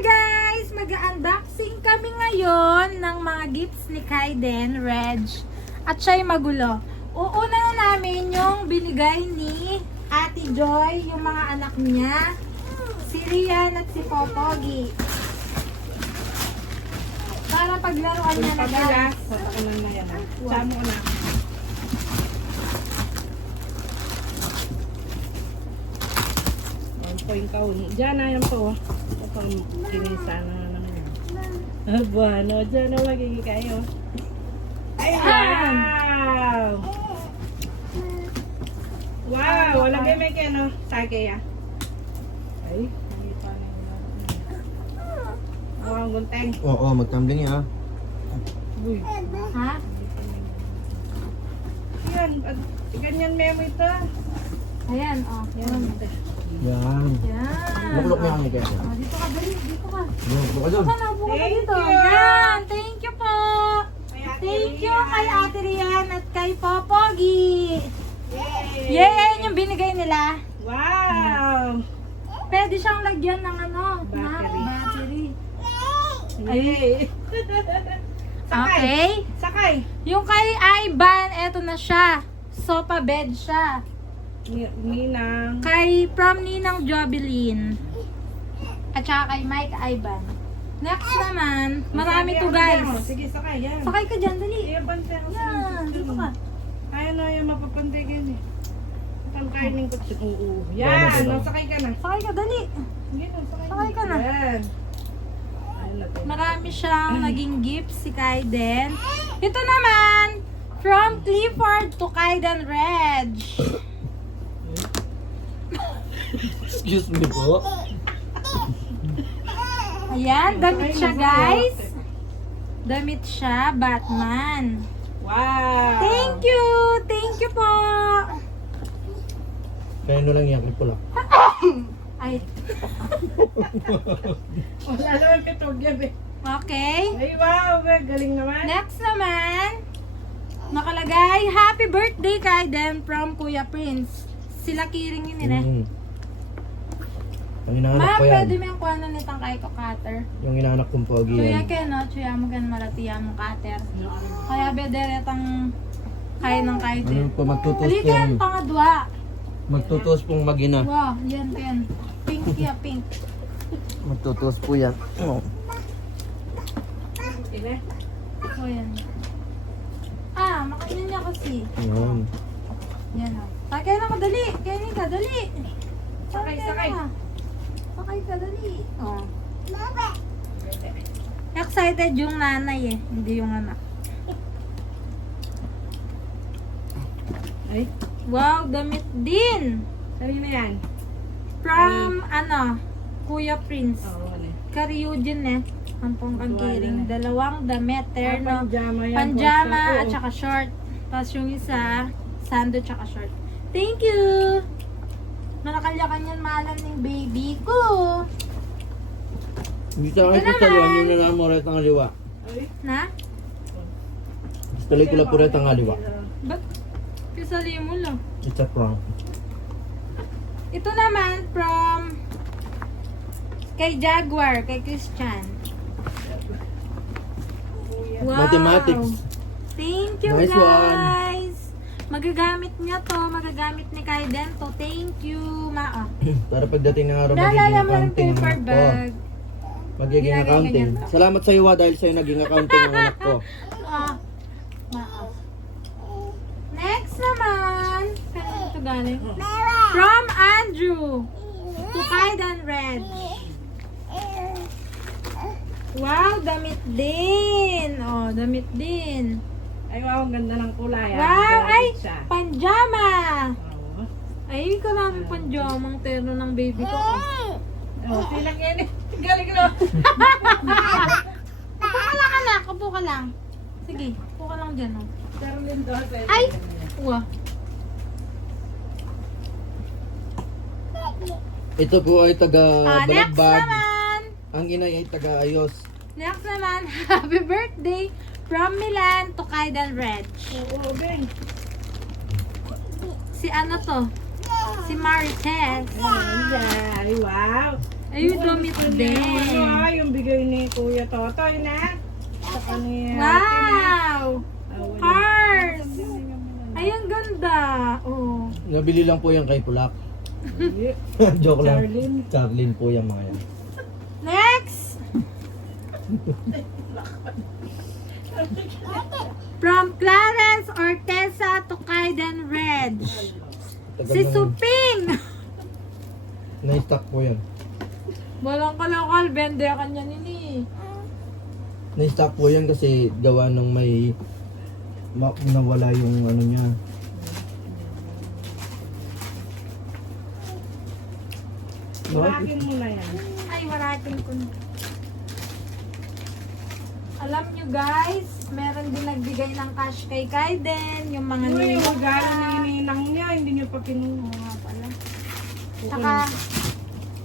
guys! Mag-unboxing kami ngayon ng mga gifts ni Kaiden, Reg, at siya'y magulo. Uuna na namin yung binigay ni Ate Joy, yung mga anak niya, si Rian at si Popogi. Para paglaruan niya na guys. Patakilan na yan. Samo ko na. Point kaun. Diyan na yan po. Ito pang kinisa na naman yan. Bueno, diyan na magiging kayo. Ayan! Wow! Wow! Walang gamay kayo, no? Sake ya. Ay, hindi pa na yun. Mukhang gunteng. Oo, magtumbling yan. Uy. Ha? Yan. Ganyan memo ito. Ayan, oh. Yan. Yan. Yan. Luklok niya kami kaya. Oh, dito ka, dali. Dito ka. Luklok ka doon. Saan na po ka Thank dito? you. Yan. Thank you po. Thank you kay Ate Rian at kay Popogi. Yay! Yay! Yung binigay nila. Wow! Pwede siyang lagyan ng ano, Battery. na battery. Yay! Sakay! Okay. Sakay! Yung kay Ivan, eto na siya. Sofa bed siya. Ninang. From Ninang Jobeline. At saka kay Mike Ivan. Next naman, marami to guys. Sige, sakay. Yan. Sakay ka dyan, dali. Ayan, bantay. Yan, dito ka. Ayan o, yan. Mapapantigin eh. Ang kainin ko. Oo. Yan, Yan. yan. Sakay ka na. Sakay ka, dali. Yan, Sakay ka na. Yan. Ayan na to. Marami siyang naging gift si Kaiden. Ito naman, from Clifford to Kaiden Reg. Excuse me po. Ayan, damit siya guys. Damit siya, Batman. Wow! Thank you! Thank you po! Kaya no lang yan, pula. Ay, Wala naman katog yan eh. okay. Ay, wow! Galing naman. Next naman, nakalagay, Happy birthday Kaiden from Kuya Prince. Sila kiring yun eh. Ang inaanak Ma, ko yan. pwede mo yung kuha na nitang kay ko cutter. Yung inaanak kong pogi Chuya yan. ke no, chuya mo gan malatiya mo cutter. Kaya bederetang kaya ng kahit. Ano po, magtutos Halika yan, pong, pangadwa. magtutos pong magina. Wow, yan. Pink ya, pink. Magtutos po yan. Oh. Ine? O yan. Ah, makainin niya kasi. Yan. Yan o. Sakay na ka, dali. Kainin ka, dali. Sakay. Sakay ka, dali. O. Excited yung nanay eh, hindi yung anak. Ay, Wow, damit din. sabi na yan. From, Kuya Prince. Oo, ano eh. Karyujin eh. Ang pangkiring. Dalawang damit. Terno. Panjama yan. Panjama boss. at saka short. Tapos yung isa, sando tsaka short. Thank you! Manakalyakan yan malam ng baby ko. Hindi sa akin Ito po taluan naman. yung nanamoret ang aliwa. Ay, Na? Tuloy ko lang po rin ang aliwa. Ba't? Kisali mo lang. It's a prank. Ito naman from kay Jaguar, kay Christian. Wow! Mathematics. Thank you Nice guys! Magagamit niya to, magagamit ni Kaiden to. Thank you, ma. Para pagdating ng araw Naalala magiging mo ng accounting paper ang anak ko. bag. Magiging Ginagay accounting. ganyan to. Salamat sa iyo, dahil sa'yo naging accounting ang anak ko. Ah, ma. Next naman, kaya ito galing? From Andrew to Kaiden Red. Wow, damit din. Oh, damit din. ay, wow, ang ganda ng kulay. Wow, ay, Siya. panjama. Oo. Ay, karami panjamang terno ng baby ko. Oh, silang yan eh. Galing no. Upo ka lang anak, upo ka lang. Sige, upo ka lang dyan. Oh. Pero lindo. Ay! Wow. Ito po ay taga Next balagbag. naman. Ang inay ay taga ayos. Next naman, happy birthday from Milan to Kaiden Reg. Oo, Ben. Si ano to? Si Marites. Ay, wow. Ay, damit din. Ay, Kuya Totoy na. Saka ni Wow! wala. Cars! Ay, ang ganda. Oh. Nabili lang po yan kay Pulak. Hindi. Joke lang. Charlene. Charlene po yung mga yan. Next! From Clarence Ortesa to Kaiden Reg. Tagal Si na- Suping! Na-stock po yan. Walang kalakal, bende ka niya nini. Na-stock po yan kasi gawa ng may nawala yung ano niya. Makin mo na yan. Ay, marating ko na. Alam nyo guys, meron din nagbigay ng cash kay Kaiden, yung mga Uy, ninong regalo niya. na ninang niya. Hindi niyo pa kinuha nga pala. Saka,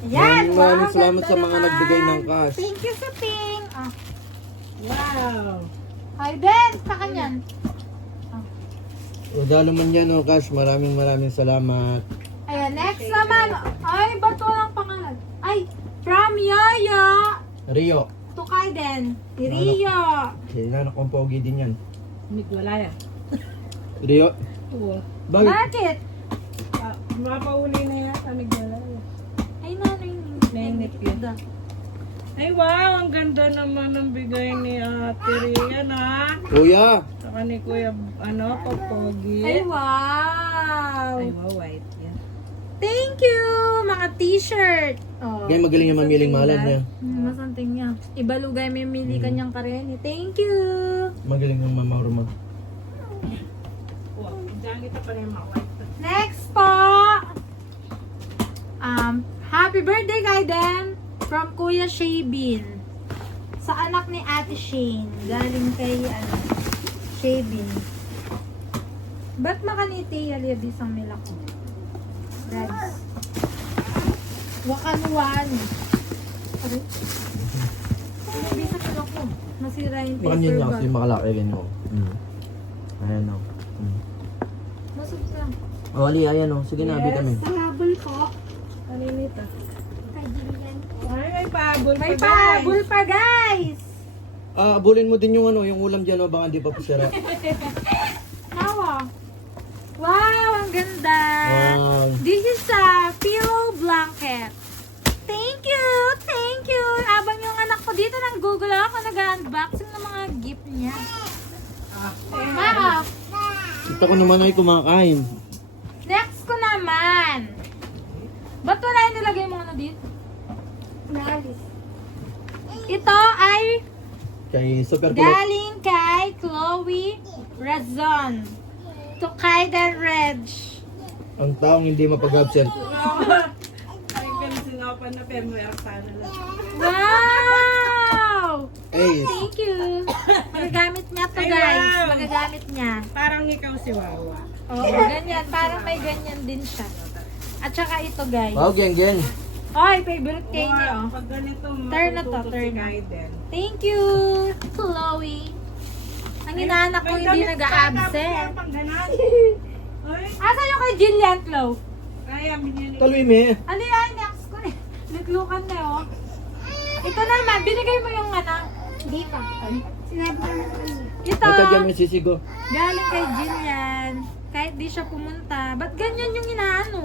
ayan, Maraming salamat ganda sa mga naman. nagbigay ng cash. Thank you, Suping. Ah, Wow. Kaiden, sa kanyan. Regalo man yan o cash. Maraming salamat. Ayan, next naman. Ay, ba't walang pangalan? Ay, from Yaya Rio. to Kaiden. Si Rio. Inanak kong pogi din yan. Wala yan. Rio. Oo. Bakit? Bakit? Mapauli na yan sa Migdala. Ay, nanay. Nainip yun. Ay wow, ang ganda naman ng bigay ni Ate Rian ha. Kuya. Saka ni Kuya, Popogi. Ay, wow. Ay wow, white yan. Thank you, mga t-shirt. Oh. Kaya magaling yung mamiling malam niya. Masanting niya. Ibalugay may mili kanyang karene. Thank you. Magaling yung mamahurma. Wow, diyan kita pa rin mga white. Next po. Happy birthday, Kaiden. From Kuya Shaybin. Sa anak ni Ate Shane. Galing kay, Shaybin. Ba't makaniti yaliyabisang mila ko? Guys. Wakanuan. Aray. Yaliyabisang mila ko. Nasira yung Baka niya paper niya kasi bag. makalaki ganyan o. Ayan o. Masubra. O, Ali, ayan o. Sige na, kami. Pahabol po. Kaninita. Kay Jillian. Ay, may pahabol May pa guys. pahabol pa, guys! Abulin mo din yung yung ulam dyan o. Baka hindi pa pasira. Nawa. Wow, ang ganda! Wow. This is a pillow blanket. Thank you! Thank you! Abang yung anak ko dito nang Google ako nag-unboxing ng mga gift niya. Mama, Kita ko naman ay kumakain. next ko naman. Ba't wala yung nilagay mo ano dito? Ito ay Kay Super Kulot. galing kay Chloe Razon to Kaiden Reg. Ang taong hindi mapag-absent. Ay, kami sinapan na firmware sana lang. Wow! Hey, Thank you. Magagamit niya to, Ay, guys. wow. Magagamit niya. Parang ikaw si Wawa. Oo, ganyan. Parang may ganyan din siya. At saka ito, guys. wow, geng. Ay, favorite kay niya, oh. Pag ganito, Turn na to, matututo turn si na. Kaiden. Thank you, Chloe. Ang inaanak ko hindi nag-a-absent. Pag ganan. Ay, Asa yung kay Jillian, Chloe? ay, amin yan. Tuloy me. Ano yan? Next ko na. Naglukan na, oh. Ito naman, binigay mo yung Hindi pa. Sinabi ko na Ito, Matagyan mo yung sisigo. galing kay Jillian. Kahit di siya pumunta. Ba't ganyan yung inaano?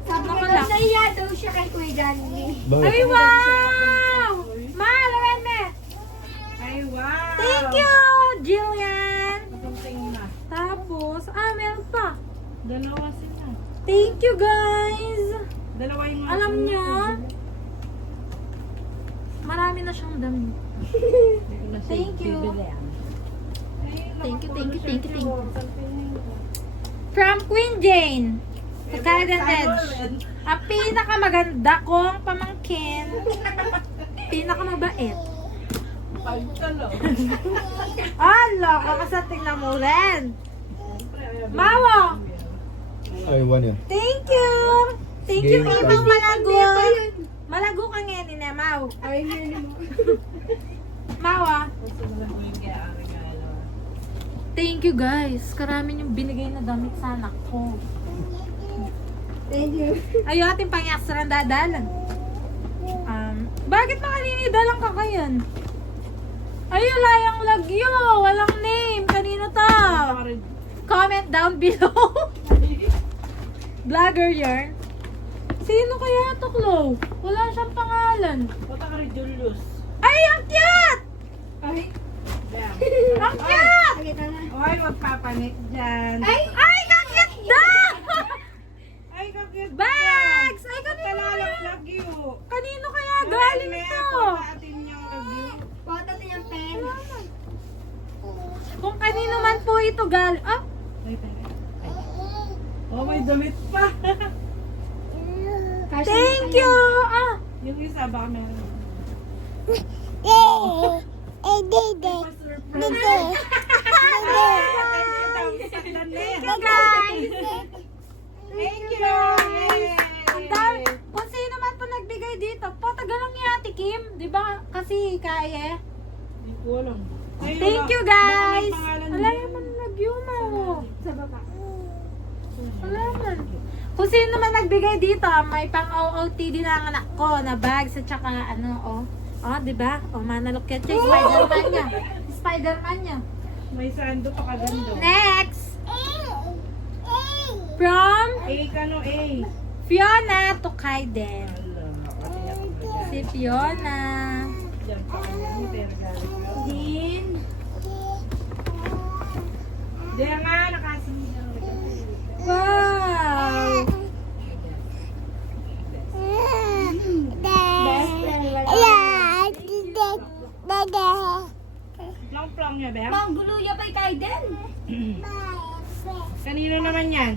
Sabi ko Nakalak. daw, nahiya daw siya kay Kuya Johnny. Bakit? Ay, wow! Mahal, Rene! Ay, wow. Thank you, Jillian! Something na. Tapos, meron pa. Dalawa sila. Thank you, guys! Dalawa yung mga Alam sulat niyo, ko. marami na siyang damit. Thank you. Ay, Thank you, thank you, nakapulo thank you, siya, thank you. something na. From Queen Jane. Sa Kaiden Edge. Ang pinakamaganda kong pamangkin. Pinakamabait. Pagtalo. Ala, kakasating na mo rin. Mawa! Ay, one yan. Thank you! Thank you, Game Imang time. Malago. Malago ka nga ni na, Mau. Ay, yun mo. Mawa. Gusto mo lang yung kaya ang regalo. Thank you, guys. Karami yung binigay na damit sa anak ko. Thank you. Ayaw ating pang-extra dadalan. Bakit makalinidalang ka kayan? Ay, wala yung lagyo. Walang name. Kanino to? Comment down below. Vlogger yarn. Sino kaya to, Chloe? Wala siyang pangalan. Punta ka rin, Julius. Ay, ang cute! Ay, Damn. Ang cute! nakita na. Oy, magpapanik dyan. Ay! Ay, ang cute daw! Ay, kakit. Bags! Ay, kanino Talalak kaya? lagyo. Kanino kaya galing to? Atin yung lagyo. Photo na yung pen. Kung kanino man po ito galing. Ah, Ay, tayo. Oh, may damit pa. Kasha thank you! Ah, Yung isa ba meron? thank you, guys! Thank you! Yay! Ang dami. Kung sino man po nagbigay dito, po, taga lang ni Ate Kim. Di ba? Kasi kaya. Hindi ko alam. Ay, Thank wala. you, Baka may guys! pangalan Wala din. naman nagyuma mo. Sa baba. Wala man. Kung sino man nagbigay dito, may pang OOTD na ang anak ko na bags at saka ano, oh. Oh, di ba? Oh, manalukit siya. Spider-Man niya. Spider-Man niya. May sando pa kagando. Next! From A ka no, A. Fiona to Kaiden. Ala, kaya talaga. Si Fiona. Diyan pa kanya ni Tergali. Din. Diyan nga, nakasindihan. Wow! Best friend. Wala. Plong-plong niya, Bem. Mang gulo niya pa kay Den. Kanino naman yan?